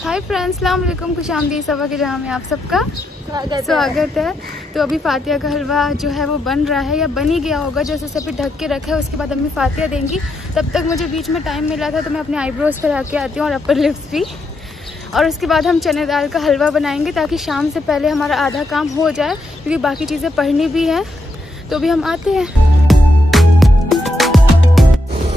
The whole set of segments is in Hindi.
हाय फ्रेंड्स, अस्सलाम वालेकुम, खुशामदीद सभा के जहाँ में आप सबका स्वागत है। तो अभी फातिया का हलवा जो है वो बन रहा है या बन ही गया होगा, जैसे सब ढक के रखा है। उसके बाद अम्मी फातिया देंगी। तब तक मुझे बीच में टाइम मिला था तो मैं अपने आईब्रोज करा के आती हूँ और अपर लिप्स भी। और उसके बाद हम चने दाल का हलवा बनाएंगे ताकि शाम से पहले हमारा आधा काम हो जाए, क्योंकि बाकी चीज़ें पढ़नी भी हैं। तो अभी हम आते हैं।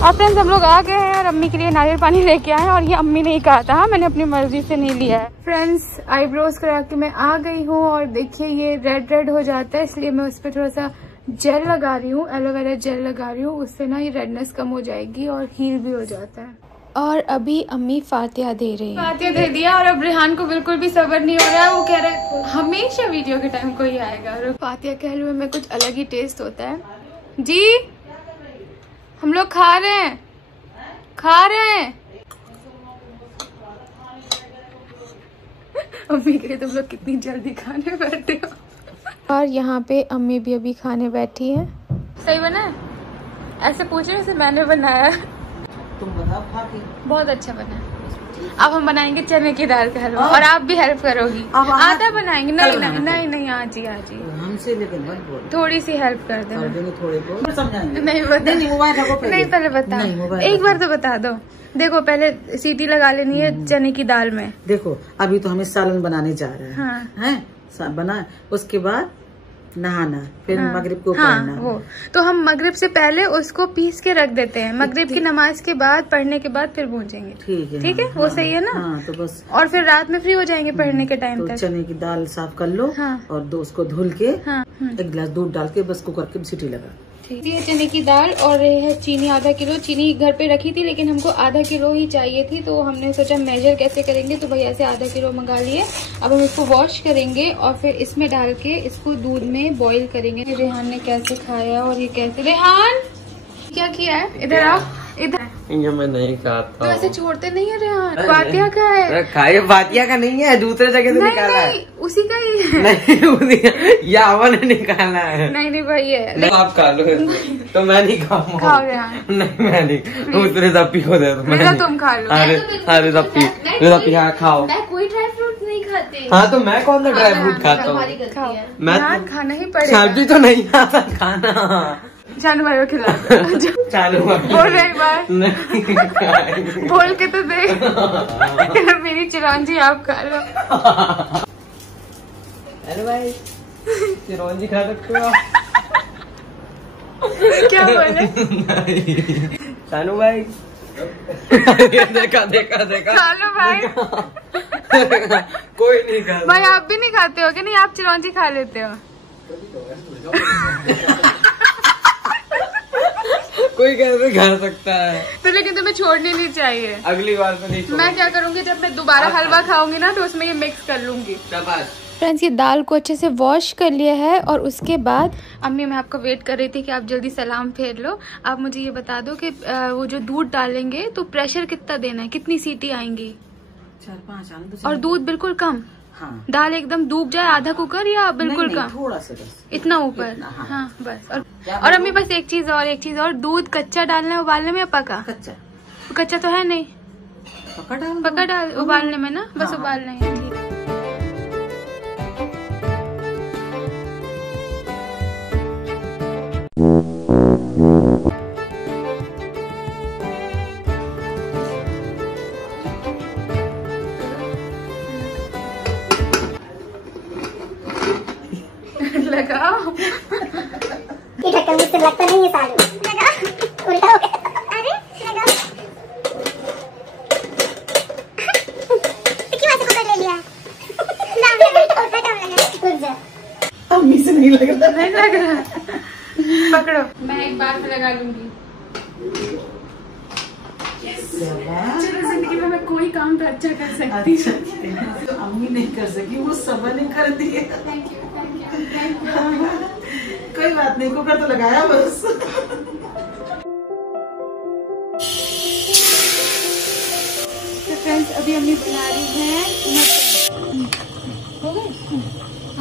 और फ्रेंड्स, हम लोग आ गए हैं और अम्मी के लिए नारियल पानी लेके आए हैं। और ये अम्मी ने ही कहा था, मैंने अपनी मर्जी से नहीं लिया है। फ्रेंड्स, आईब्रोज करा के मैं आ गई हूँ और देखिए ये रेड रेड हो जाता है, इसलिए मैं उस पर थोड़ा सा जेल लगा रही हूँ, एलोवेरा जेल लगा रही हूँ। उससे ना ये रेडनेस कम हो जाएगी और हील भी हो जाता है। और अभी अम्मी फातिया दे रही है। फातिया दे दिया और अब रेहान को बिल्कुल भी सब्र नहीं हो रहा है। वो कह रहा है हमेशा वीडियो के टाइम कोई आएगा। और फातिया के हलवे में कुछ अलग ही टेस्ट होता है। जी हम लोग खा रहे हैं। अम्मी कहे तुम लोग कितनी जल्दी खाने बैठे हो। और यहाँ पे अम्मी भी अभी खाने बैठी है। सही बना है? ऐसे पूछ रहे जैसे मैंने बनाया। तुम बताओ खा के। बहुत अच्छा बना है। अब हम बनाएंगे चने की दाल का हलवा और आप भी हेल्प करोगी। आधा बनाएंगे। नहीं आज ही हमसे लेकिन मत बोल, थोड़ी सी हेल्प कर देना। थोड़े बहुत समझाएंगे। नहीं पहले बता, एक बार तो बता दो। देखो पहले सीटी लगा लेनी है चने की दाल में। देखो अभी तो हमें सालन बनाने जा रहे हैं। हैं बना, उसके बाद नहाना, फिर मगरिब को पढ़ना। वो तो हम मगरिब से पहले उसको पीस के रख देते हैं। मगरिब की नमाज के बाद पढ़ने के बाद फिर भूंजेंगे। ठीक है वो सही है ना? तो बस। और फिर रात में फ्री हो जाएंगे पढ़ने के टाइम तक। चने की दाल साफ कर लो और दो उसको धुल के एक गिलास दूध डाल के बस कुकर की सीटी लगा। ये चने की दाल और ये है चीनी आधा किलो। चीनी घर पे रखी थी लेकिन हमको आधा किलो ही चाहिए थी, तो हमने सोचा मेजर कैसे करेंगे, तो भैया से आधा किलो मंगा लिए। अब हम इसको वॉश करेंगे और फिर इसमें डाल के इसको दूध में बॉईल करेंगे। रेहान ने कैसे खाया और ये कैसे। रेहान क्या किया है? इधर आओ, इधर। ये मैं नहीं खाता। तो ऐसे छोड़ते नहीं है रेहान। फातिया का है। खाए फातिया का नहीं है, दूसरे जगह से निकाला है। उसी का ही है। नहीं या अवन ने निकाला है। नहीं भाई है। आप खा लो तो मैं नहीं खाऊंगा। खाओ रेहान। नहीं मैं नहीं, दूसरे दप्पी को दे दो। तुम खा लो। अरे दप्पी हाँ खाओ। मैं कोई ड्राई फ्रूट नहीं खाती। हाँ तो मैं कौन सा ड्राई फ्रूट खाता हूँ? मैं खाना ही पड़ेगा। सब्जी तो नहीं आता खाना। चालू मारो खिला। चालू बोल रही बार बोल के तो दे। मेरी चिरौंजी आप खा लो। अरे भाई चिरौंजी खा सकते हो? क्या बोले? शानू भाई देखा खा लो भाई। कोई नहीं खा। भाई आप भी नहीं खाते हो कि नहीं? आप चिरौंजी खा लेते हो? कोई कैसे खा सकता है? तो लेकिन तुम्हें छोड़नी नहीं चाहिए। अगली बार तो नहीं। मैं क्या करूंगी, जब मैं दोबारा हलवा खाऊंगी ना तो उसमें ये मिक्स कर लूंगी। फ्रेंड्स, ये दाल को अच्छे से वॉश कर लिया है और उसके बाद अम्मी मैं आपको वेट कर रही थी कि आप जल्दी सलाम फेर लो। आप मुझे ये बता दो कि वो जो दूध डालेंगे तो प्रेशर कितना देना है, कितनी सीटी आएंगी? 4-5 और दूध बिल्कुल कम? हाँ। दाल एकदम डूब जाए आधा कुकर या बिल्कुल कम? थोड़ा सा बस, इतना ऊपर। हाँ बस। और अम्मी बस एक चीज और, दूध कच्चा डालना है उबालने में या पका? कच्चा तो है नहीं, पका डाल उबालने में ना, बस उबालना है। ठीक है। लगाओ। ये ढक्कन मुझसे लगता नहीं है सालू। लगा, उल्टा हो गया। अरे लगा। क्यों ऐसे पकड़ ले लिया? दाम लगा। अम्मी से नहीं लग रहा। नहीं लग रहा। पकड़ो, मैं एक बार से लगा लूंगी। चलो जिंदगी में मैं कोई काम तो अच्छा कर सकती हूँ। तो अम्मी नहीं कर सकी, वो सब ने कर दिया। Thank you. कोई बात नहीं, कुकर तो लगाया बस। तो फ्रेंड्स, अभी अम्मी बना रही है मटन। हो गए?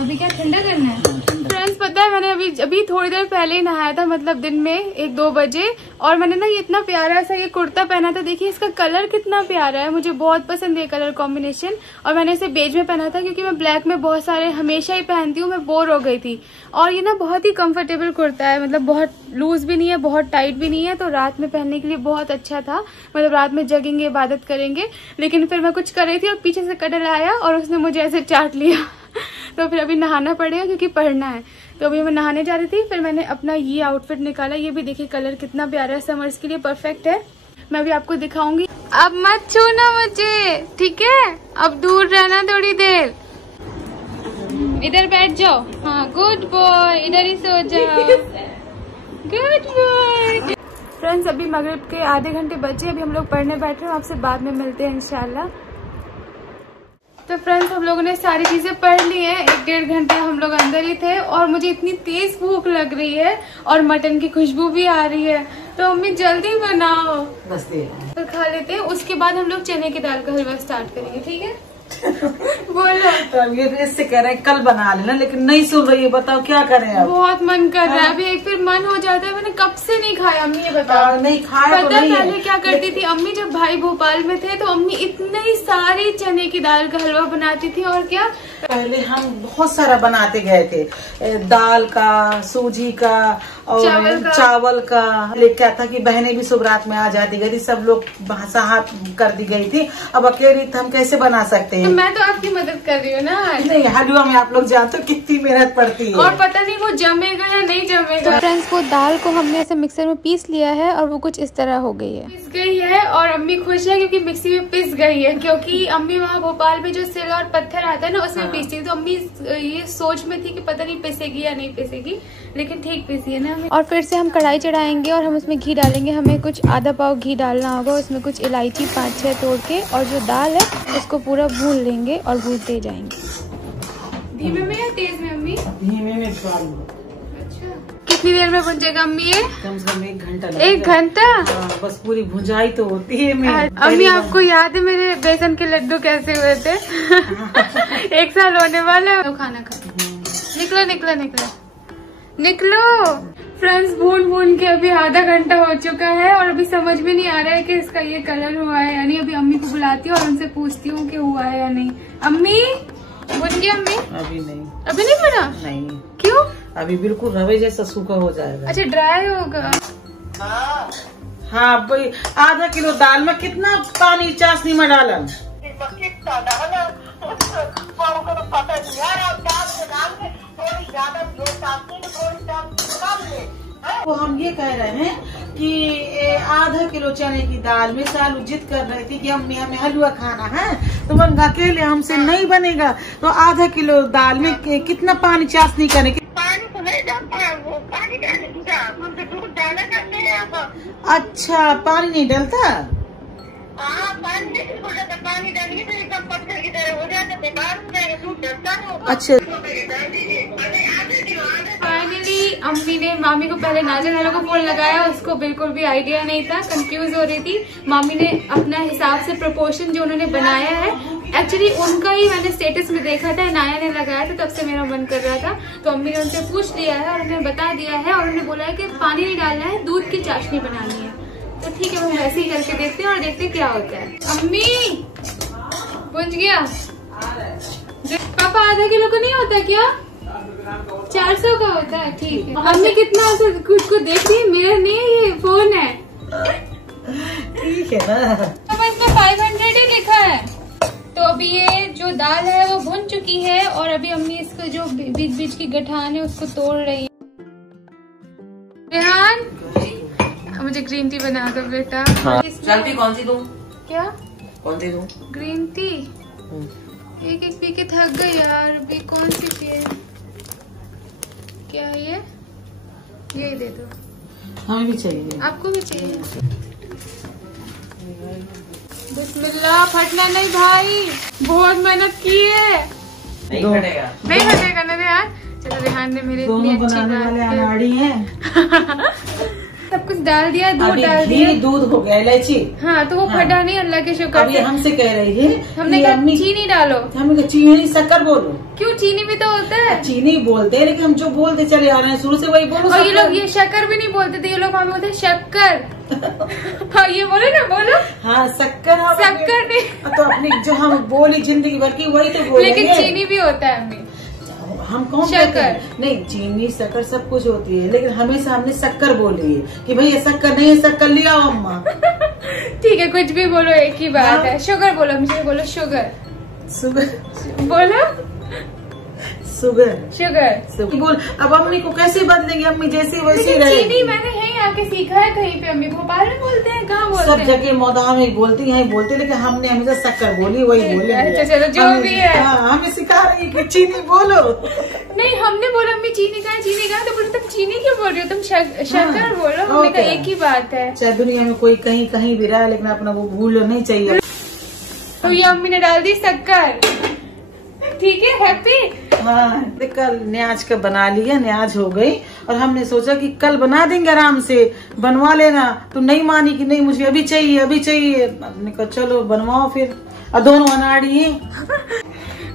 अभी क्या ठंडा करना है? फ्रेंड्स पता है मैंने अभी थोड़ी देर पहले ही नहाया था, मतलब दिन में 1-2 बजे, और मैंने ना ये इतना प्यारा सा ये कुर्ता पहना था। देखिए इसका कलर कितना प्यारा है, मुझे बहुत पसंद है कलर कॉम्बिनेशन। और मैंने इसे बेज में पहना था क्योंकि मैं ब्लैक में बहुत सारे हमेशा ही पहनती हूँ, मैं बोर हो गई थी। और ये ना बहुत ही कंफर्टेबल कुर्ता है, मतलब बहुत लूज भी नहीं है, बहुत टाइट भी नहीं है, तो रात में पहनने के लिए बहुत अच्छा था। मतलब रात में जगेंगे, इबादत करेंगे। लेकिन फिर मैं कुछ कर रही थी और पीछे से कडल आया और उसने मुझे ऐसे चाट लिया तो फिर अभी नहाना पड़ेगा क्योंकि पढ़ना है। तो अभी मैं नहाने जा रही थी, फिर मैंने अपना ये आउटफिट निकाला। ये भी देखिए कलर कितना प्यारा है, समर्स के लिए परफेक्ट है। मैं अभी आपको दिखाऊंगी। अब मत छूना मुझे, ठीक है? अब दूर रहना थोड़ी देर। इधर बैठ जाओ। हाँ गुड बॉय, इधर ही सो जाओ। Good boy. फ्रेंड्स अभी मगरिब के आधे घंटे बचे, अभी हम लोग पढ़ने बैठे हैं। आपसे बाद में मिलते हैं इंशाल्लाह। तो फ्रेंड्स हम लोगों ने सारी चीजें पढ़ ली हैं। 1-1.5 घंटे हम लोग अंदर ही थे और मुझे इतनी तेज भूख लग रही है और मटन की खुशबू भी आ रही है। तो मम्मी जल्दी बनाओ, बस तो खा लेते हैं। उसके बाद हम लोग चने की दाल का हलवा स्टार्ट करेंगे, ठीक है? बोलो। तो ये इससे कह रहे हैं कल बना लेना, लेकिन नहीं सुन रही है। बताओ क्या करें अब? बहुत मन कर रहा है अभी, एक फिर मन हो जाता है। मैंने कब से नहीं खाया अम्मी, ये बताओ। नहीं खाया तो नहीं है। पहले क्या करती थी अम्मी, जब भाई भोपाल में थे तो अम्मी इतनी सारी चने की दाल का हलवा बनाती थी। और क्या पहले हम बहुत सारा बनाते गए थे, दाल का, सूजी का और चावल का। लेकिन क्या था कि बहनें भी सुबरात में आ जाती गई थी, सब लोग हाथ कर दी गई थी। अब अकेले हम कैसे बना सकते हैं? तो मैं तो आपकी मदद कर रही हूँ ना। नहीं, हलवा में आप लोग जानते हो कितनी मेहनत पड़ती है, और पता नहीं वो जमेगा या नहीं जमेगा। तो फ्रेंड्स वो दाल को हमने ऐसे मिक्सर में पीस लिया है और वो कुछ इस तरह हो गई है। पिस गई है और अम्मी खुश है क्योंकि मिक्सी में पिस गई है। क्योंकि अम्मी वहाँ भोपाल में जो सिल और पत्थर आता है ना उसमें पीसती है। तो अम्मी ये सोच में थी कि पता नहीं पिसेगी या नहीं पिसेगी, लेकिन ठीक पिसी है ना। और फिर से हम कढ़ाई चढ़ाएंगे और हम उसमें घी डालेंगे। हमें कुछ आधा पाव घी डालना होगा, उसमें कुछ इलायची 5-6 तोड़ के, और जो दाल है उसको पूरा भून लेंगे और भूनते जाएंगे। धीमे में या तेज में अम्मी? धीमे में स्वाद। अच्छा कितनी देर में भुंजेगा अम्मी ये? कम से कम 1 घंटा। 1 घंटा? बस पूरी भुंजाई तो होती है। अम्मी आपको याद है मेरे बेसन के लड्डू कैसे हुए थे? 1 साल होने वाला है। तो खाना खा, निकलो निकलो निकलो निकलो। फ्रेंड्स भून के अभी आधा घंटा हो चुका है और अभी समझ में नहीं आ रहा है कि इसका ये कलर हुआ है या नहीं। अभी अम्मी को बुलाती हूँ और उनसे पूछती हूँ कि हुआ है या नहीं। अम्मी बुन गया? अम्मी अभी नहीं बना? नहीं। क्यों? अभी बिल्कुल रवे जैसा सूखा हो जाएगा। अच्छा ड्राई होगा। हाँ भाई, आधा किलो दाल में कितना पानी चाशनी में डालन? तो हम ये कह रहे हैं कि आधा किलो चने की दाल में सालू जिद कर रही थी कि हमें हलवा खाना है, तो मन अकेले हमसे नहीं बनेगा। तो आधा किलो दाल में कितना पानी चाशनी करने की? पानी तो नहीं डालता है, वो पानी डालने दूध डाला करते हैं। अच्छा पानी नहीं डालता? हाँ पानी नहीं डालता, पानी डालेंगे तो एकदम पत्थर की तरह हो जाता, बेकार हो जाएगा। दूध डालता है। अच्छा फाइनली अम्मी ने मामी को पहले नाजन हेलो को फोन लगाया, उसको बिल्कुल भी आइडिया नहीं था, कंफ्यूज हो रही थी। मामी ने अपना हिसाब से प्रोपोर्शन जो उन्होंने बनाया है, एक्चुअली उनका ही मैंने स्टेटस में देखा था, नाया ने लगाया था, तब से मेरा मन कर रहा था। तो अम्मी ने उनसे पूछ लिया है और उन्हें बता दिया है और उन्होंने बोला है कि पानी नहीं डालना है, दूध की चाशनी बनानी है। तो ठीक है, हम वैसे ही करके देखते हैं और देखते क्या होता है। अम्मी बुझ गया? पापा आधा किलो का नहीं होता क्या? 400 का होता है, ठीक है। अम्मी कितना खुद को देख रही है, मेरा नहीं है, ये फोन है। ठीक है ना। पापा इसमें 500 ही लिखा है। तो अभी ये जो दाल है वो भुन चुकी है और अभी अम्मी इसको जो बीच बीच की गठान है उसको तोड़ रही है। रेहान मुझे ग्रीन टी बना दो बेटा। टी कौन सी दूं? क्या कौन सी दूं? Green tea. एक पी के थक गई यार, अभी कौन सी पिए? क्या है ये दे दो। हमें भी चाहिए। आपको भी चाहिए? बिस्मिल्लाह, फटना नहीं भाई, बहुत मेहनत की है। नहीं फटेगा, नहीं फटेगा ना यार। चलो रेहान ने मेरे दोनों बनाने वाले अनाड़ी हैं। सब कुछ डाल दिया, दूध डाल दिया, दूध हो गया, इलायची। हाँ, तो वो फटा नहीं, अल्लाह के शुक्र से। हमसे कह रही है, हमने कहा चीनी डालो। हमने कहा चीनी शक्कर बोलो। क्यों, चीनी भी तो होता है। चीनी बोलते हैं, लेकिन हम जो बोलते चले आ रहे हैं शुरू से वही बोलो। और ये लोग ये शक्कर भी नहीं बोलते थे, ये लोग हमें बोलते शक्कर। हाँ, ये बोलो ना, बोलो। हाँ, शक्कर। शक्कर नहीं तो अपनी जो हम बोली जिंदगी भर की वही तो बोले। लेकिन चीनी भी होता है हमें। हम कौन शक्कर? नहीं, चीनी शक्कर सब कुछ होती है, लेकिन हमेशा हमने शक्कर बोली है कि भाई ये शक्कर नहीं है, शक्कर लिया अम्मा। ठीक है, कुछ भी बोलो, एक ही बात है। शुगर बोलो, मुझे बोलो शुगर। शुगर बोलो, शुगर बोल। अब अम्मी को कैसे बदलेंगे, अम्मी जैसी वैसी रहेगी। चीनी मैंने यहीं आके सीखा है कहीं पे, अम्मी भोपाल में बोलते हैं, कहाँ बोलते हैं? सब जगह मौदा में बोलती हैं, बोलते, लेकिन हमने हमेशा शक्कर बोली, वही बोले। अच्छा चलो, जो भी है। हमें सिखा रही है कि चीनी बोलो। नहीं, हमने बोला अम्मी चीनी कहा, चीनी कहा, तो बोले तुम चीनी क्यों बोल रही हो, तुम शक्कर बोलो। हमने कहा एक ही बात है। चाहे दुनिया में कोई कहीं कहीं भी रहा, लेकिन अपना वो भूल नहीं चाहिए। तो ये अम्मी ने डाल दी शक्कर, ठीक है, हैप्पी। हाँ, कल न्याज का बना लिया, न्याज हो गई, और हमने सोचा कि कल बना देंगे, आराम से बनवा लेना। तो नहीं मानी कि नहीं मुझे अभी चाहिए, अभी चाहिए। हमने कहा चलो बनवाओ फिर। और दोनों अनाड़ी हैं।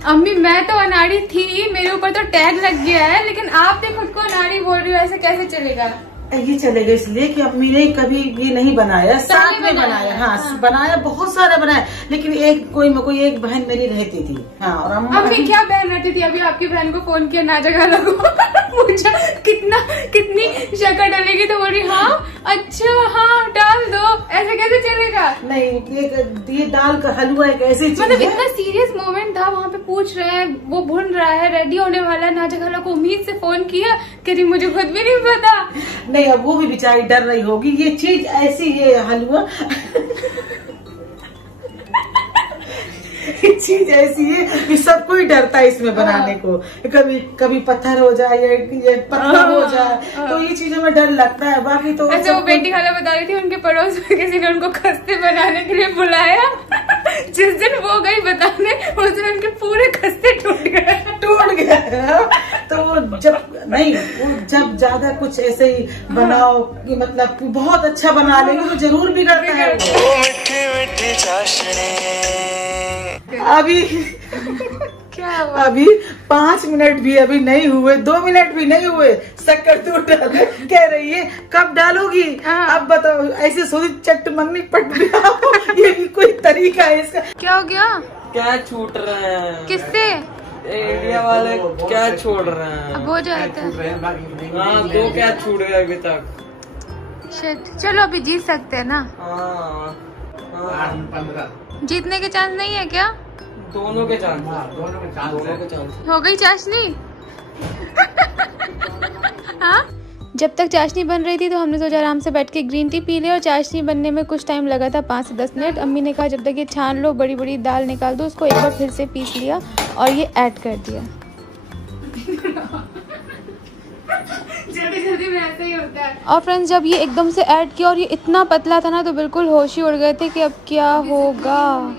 अम्मी मैं तो अनाड़ी थी, मेरे ऊपर तो टैग लग गया है, लेकिन आप तो खुद को अनाड़ी बोल रही हो, ऐसे कैसे चलेगा? ये चलेगा इसलिए कि अम्मी ने कभी ये नहीं बनाया, साथ में बनाया। हाँ, बनाया, बहुत सारा बनाया, लेकिन कोई एक बहन मेरी रहती थी। हाँ, और अम्मी क्या बहन रहती थी? अभी आपकी बहन को फोन किया, ना जगह लगो, पूछा कितनी शक्कर डलेगी, तो बोल रही हाँ, अच्छा हाँ डाल दो। ऐसे कैसे चलेगा? नहीं, ये दाल का हलवा एक ऐसी चीज, मतलब इतना सीरियस मोमेंट था, वहाँ पे पूछ रहे हैं, वो भून रहा है, रेडी होने वाला है, ना जगह को उम्मीद से फोन किया, कह रही मुझे खुद भी नहीं पता। नहीं, अब वो भी बेचारी डर रही होगी, ये चीज ऐसी है हलवा। चीज ऐसी है कि सब कोई डरता है इसमें बनाने को, कभी पत्थर हो जाए या पत्थर हो जाए, तो ये चीजों में डर लगता है। बाकी तो अच्छा, वो बेटी खाला बता रही थी, उनके पड़ोस में किसी ने उनको खस्ते बनाने के लिए बुलाया। जिस दिन वो गई बताने, उस दिन उनके पूरे खस्ते टूट गए। तो जब ज्यादा कुछ ऐसे ही बनाओ कि मतलब बहुत अच्छा बना लेंगे, तो जरूर बिगड़ता है। अभी 5 मिनट भी अभी नहीं हुए, 2 मिनट भी नहीं हुए, शक्कर तो कह रही है कब डालोगी? अब बताओ, ऐसे सोची चट मंगनी पट गया। ये भी कोई तरीका है इसका? क्या हो गया? क्या छूट रहा है? किससे? इंडिया वाले क्या छोड़ रहे हैं? अब हो जाता है। हाँ, 2 क्या छूट गए अभी तक? शिट, चलो अभी जीत सकते हैं ना? हाँ, 15 जीतने के चांस नहीं है क्या? दोनों के चांस। हो गई चाशनी। हाँ, जब तक चाशनी बन रही थी तो हमने सोचा आराम से बैठ के ग्रीन टी पी ले, और चाशनी बनने में कुछ टाइम लगा था, 5 से 10 मिनट। अम्मी ने कहा जब तक ये छान लो, बड़ी बड़ी दाल निकाल दो, उसको एक बार फिर से पीस लिया और ये ऐड कर दिया। जल्दी में ऐसा ही होता है। और फ्रेंड्स, जब ये एकदम से ऐड किया और ये इतना पतला था ना, तो बिल्कुल होश ही उड़ गए थे कि अब क्या होगा।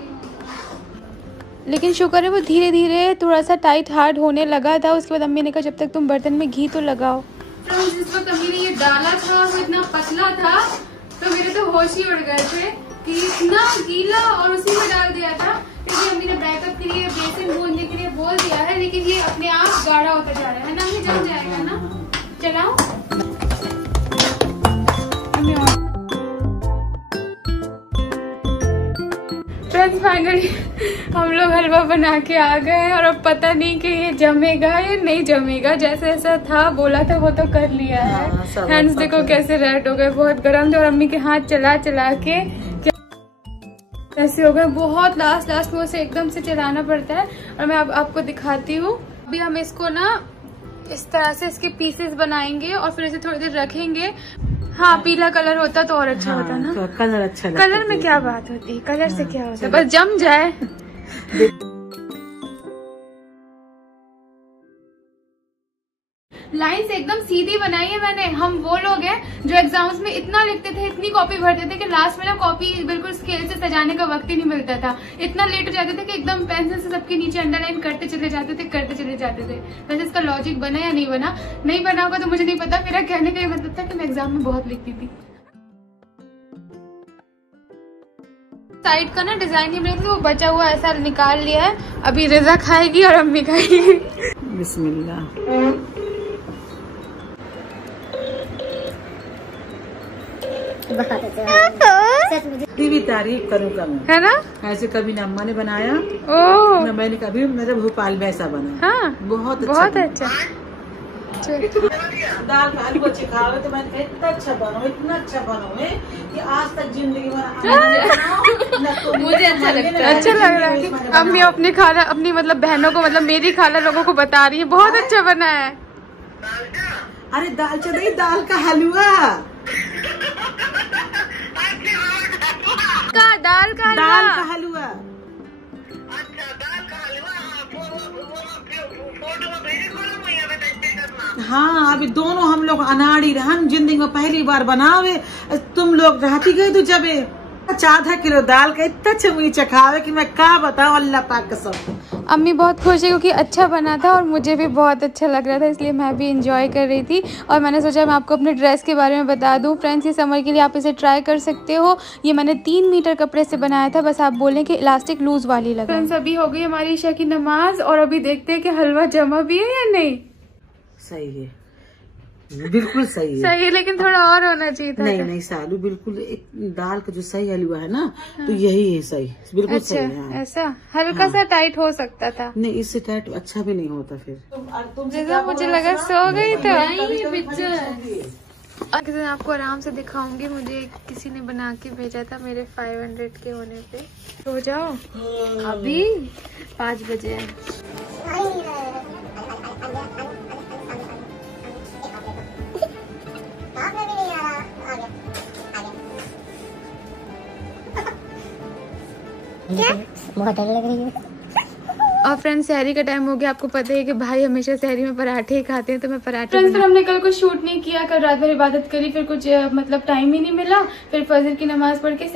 लेकिन शुक्र है वो धीरे धीरे थोड़ा सा टाइट हार्ड होने लगा था। उसके बाद अम्मी ने कहा जब तक तुम बर्तन में घी तो लगाओ। जिस वक्त अम्मी ने ये डाला था वो इतना पतला था, तो मेरे तो होश ही उड़ गए थे कि इतना गीला, और उसी में डाल दिया था, क्योंकि अम्मी ने बैकअप के लिए बेसन भूनने के लिए बोल दिया है, लेकिन ये अपने आप गाढ़ा होता जा रहा है ना, ये जम जाएगा ना। चलाओ। फ्रेंड्स, फाइनली हम लोग हलवा बना के आ गए हैं, और अब पता नहीं कि ये जमेगा या नहीं जमेगा। जैसे जैसा था बोला था वो तो कर लिया है। हैंड्स देखो कैसे रेड हो गए, बहुत गर्म थे, और अम्मी के हाथ चला चला के ऐसे हो गए। बहुत लास्ट में उसे एकदम से चलाना पड़ता है, और मैं अब आपको दिखाती हूँ। अभी हम इसको ना इस तरह से इसके पीसेस बनाएंगे, और फिर इसे थोड़ी देर रखेंगे। हाँ, पीला कलर होता तो और अच्छा होता ना। तो कलर अच्छा लगता। कलर में क्या बात होती है, कलर से क्या होता है, बस जम जाए। लाइंस एकदम सीधी बनाई है मैंने। हम वो लोग हैं जो एग्जाम्स में इतना लिखते थे, इतनी कॉपी भरते थे कि लास्ट में ना कॉपी बिल्कुल स्केल से सजाने का वक्त ही नहीं मिलता था। इतना लेट हो जाते थे कि एकदम पेंसिल से सबके नीचे अंडरलाइन करते चले जाते थे। वैसे इसका लॉजिक बना या नहीं बना होगा तो मुझे नहीं पता। मेरा कहने का ये मतलब था कि मैं एग्जाम में बहुत लिखती थी। साइड का ना डिजाइन नहीं मिली थी, वो बचा हुआ ऐसा निकाल लिया है। अभी रिजा खाएगी और अम्मी खाएगी। बिस्मिल्लाह। भी तारीफ करूँ कम है ना, ऐसे कभी न अम्मा ने बनाया ओह न मैंने कभी, मेरा भोपाल में ऐसा बना। हाँ बहुत बहुत अच्छा। दाल में आलू अच्छे खाओगे तो मैंने कहा इतना अच्छा बनो कि आज तक जिंदगी में मुझे अच्छा लग रहा है। अम्मी अपनी खाला, अपनी मतलब बहनों को, मतलब मेरी खाला लोगों को बता रही है बहुत अच्छा बना है। अरे दाल नहीं, दाल का हलवा दाल का हलवा। हाँ अभी दोनों हम लोग अनाड़ी हम जिंदगी में पहली बार बनावे। तुम लोग रहती गई तो जब 4 किलो दाल का इतना चमुई चखावे कि मैं क्या बताऊँ, अल्लाह पाक कसम। अम्मी बहुत खुश है क्योंकि अच्छा बना था और मुझे भी बहुत अच्छा लग रहा था, इसलिए मैं भी इंजॉय कर रही थी। और मैंने सोचा मैं आपको अपने ड्रेस के बारे में बता दूं। फ्रेंड्स, ये समर के लिए आप इसे ट्राई कर सकते हो। ये मैंने 3 मीटर कपड़े से बनाया था, बस आप बोलें कि इलास्टिक लूज वाली लगा। फ्रेंड्स, अभी हो गई हमारी ईशा की नमाज और अभी देखते हैं कि हलवा जमा भी है या नहीं। सही है, बिल्कुल सही है। सही है, लेकिन थोड़ा और होना चाहिए था। नहीं सालू, बिल्कुल एक दाल का जो सही हलवा है ना, तो यही है सही, बिल्कुल अच्छा, सही है। हाँ। ऐसा हल्का सा टाइट हो सकता था। नहीं, इससे टाइट अच्छा भी नहीं होता फिर। जैसा मुझे लगा सो गई तो अगर आपको आराम से दिखाऊंगी। मुझे किसी ने बना के भेजा था मेरे 500 के होने पे। सो जाओ, अभी 5 बजे है। बहुत डर लग रही है। और फ्रेंड्स, सहरी का टाइम हो गया। आपको पता है कि भाई हमेशा सहरी में पराठे ही खाते हैं, तो मैं पराठे। फ्रेंड्स, फिर हमने कल कुछ शूट नहीं किया, कल रात भर इबादत करी, फिर कुछ मतलब टाइम ही नहीं मिला। फिर फजर की नमाज पढ़ के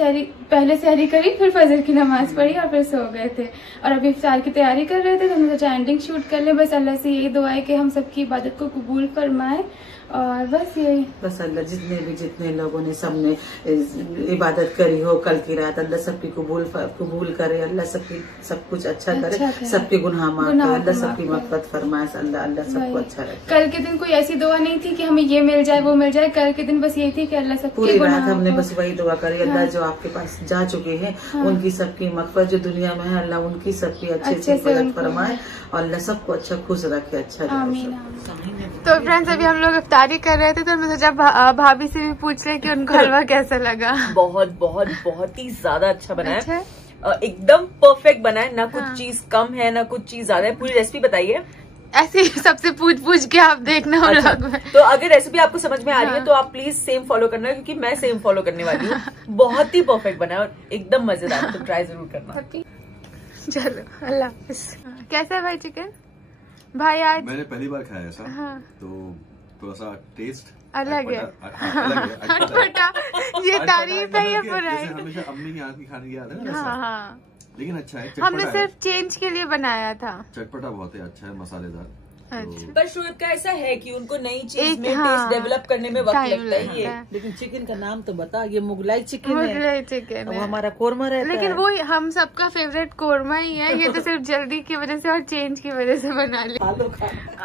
पहले सहरी करी, फिर फजर की नमाज पढ़ी और फिर सो गए थे। और अभी इफ्तार की तैयारी कर रहे थे, तो हमने सोचा एंडिंग शूट कर ले। बस अल्लाह से यही दुआ है कि हम सबकी इबादत को कबूल फरमाए। और बस यही, बस अल्लाह जितने लोगों ने सबने इबादत करी हो कल की रात, अल्लाह सबकी कबूल करे, अल्लाह सबकी सब कुछ अच्छा करे, सबके गुनाह माफ करे, अल्लाह सबकी मग़फ़िरत फरमाए, अल्लाह सबको अच्छा रखे। कल के दिन कोई ऐसी दुआ नहीं थी कि हमें ये मिल जाए वो मिल जाए। कल के दिन बस यही थी कि अल्लाह सबके पूरी रात हमने बस वही दुआ करी, अल्लाह जो आपके पास जा चुके हैं उनकी सबकी मग़फ़िरत, जो दुनिया में है अल्लाह उनकी सबकी अच्छे से मदद फरमाए और अल्लाह सबको अच्छा खुश रखे, अच्छा रखे। तो फ्रेंड्स, अभी हम लोग इफ्तारी कर रहे थे, तो मैं सोचा भाभी से भी पूछ ले कि उनको हलवा कैसा लगा। बहुत ही ज्यादा अच्छा बना है। एकदम परफेक्ट बना है, ना कुछ चीज कम है ना कुछ चीज ज्यादा है। पूरी रेसिपी बताइए। ऐसे सबसे पूछ के आप देखना अच्छा, तो अगर रेसिपी आपको समझ में आ रही है तो आप प्लीज सेम फॉलो करना, क्योंकि मैं सेम फॉलो करने वाली हूँ। बहुत ही परफेक्ट बना है और एकदम मजेदार, तो ट्राई जरूर करना। चलो, अल्लाह हाफिज। कैसा है भाई चिकन? भाई आज मैंने पहली बार खाया ऐसा। हाँ। तो थोड़ा सा टेस्ट अलग है। अटपटा, ये तारीफ है या बुराई? हमेशा अम्मी की हाथ की खाने की याद है ना। हाँ, लेकिन अच्छा है, हमने सिर्फ चेंज के लिए बनाया था। चटपटा बहुत है, अच्छा है, मसालेदार। अच्छा। पर शोएब का ऐसा है कि उनको नई चीज में टेस्ट डेवलप करने में वक्त लगता है। लेकिन चिकन का नाम तो बता, ये मुगलाई चिकन है। मुगलाई चिकन है। हमारा कोरमा रहता है। लेकिन वो हम सबका फेवरेट कोरमा ही है। ये तो सिर्फ जल्दी की वजह से और चेंज की वजह से बना लिया।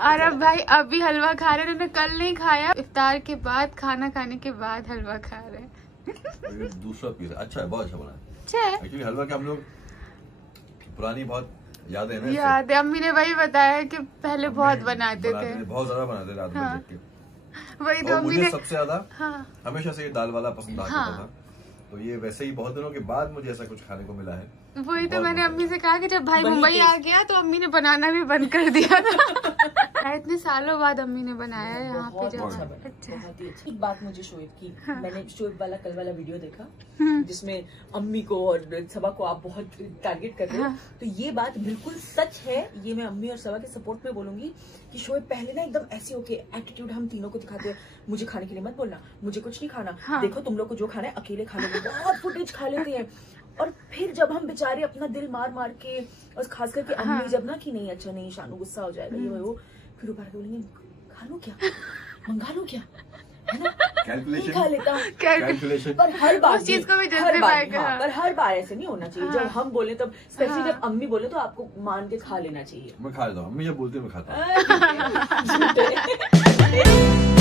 और अब भाई अभी हलवा खा रहे हैं, उन्होंने कल नहीं खाया। इफ्तार के बाद, खाना खाने के बाद हलवा खा रहे हैं। दूसरा पीस अच्छा है, बहुत अच्छा बना है। अच्छा है एक्चुअली हलवा के हम लोग पुरानी बहुत याद है ना। याद है, अम्मी ने वही बताया कि पहले बहुत बनाते थे, बहुत ज्यादा बनाते थे रात में जग के। वही तो अम्मी ने सबसे ज्यादा हमेशा से ये दाल वाला पसंद आता था। तो ये वैसे ही बहुत दिनों के बाद मुझे ऐसा कुछ खाने को मिला है। वही तो मैंने अम्मी से कहा कि जब भाई मुंबई आ गया तो अम्मी ने बनाना भी बंद कर दिया था। इतने सालों बाद अम्मी ने बनाया है यहाँ पे। अच्छा, बहुत ही अच्छी बात मुझे शोएब की। मैंने शोएब वाला कल वाला वीडियो देखा जिसमें अम्मी को और सबा को आप बहुत टारगेट कर रहे हो। तो ये बात बिल्कुल सच है। ये मैं अम्मी और सबा के सपोर्ट में बोलूंगी कि शोएब पहले ना एकदम ऐसे होके एटीट्यूड हम तीनों को दिखाते हैं, मुझे खाने के लिए मत बोलना, मुझे कुछ नहीं खाना, देखो तुम लोग को जो खाना है अकेले खा लो। बहुत फुटेज खा लेते हैं। और फिर जब हम बेचारे अपना दिल मार मार के, और खास करके अम्मी जब ना कि नहीं अच्छा नहीं शानू गुस्सा हो जाएगा ये वो, फिर ऊपर बोलेंगे खा लो क्या, मंगा लो क्या, है ना। कैलकुलेशन खा लेता हूँ कैलकुलेशन। पर हर बार उस चीज को भी हर बार justify करा। पर हर बार ऐसे नहीं होना चाहिए। जब हम बोले तब स्पेशली जब अम्मी बोले तो आपको मान के खा लेना चाहिए। मैं खा लेता हूँ, अम्मी जब बोलती है मैं खाता हूँ।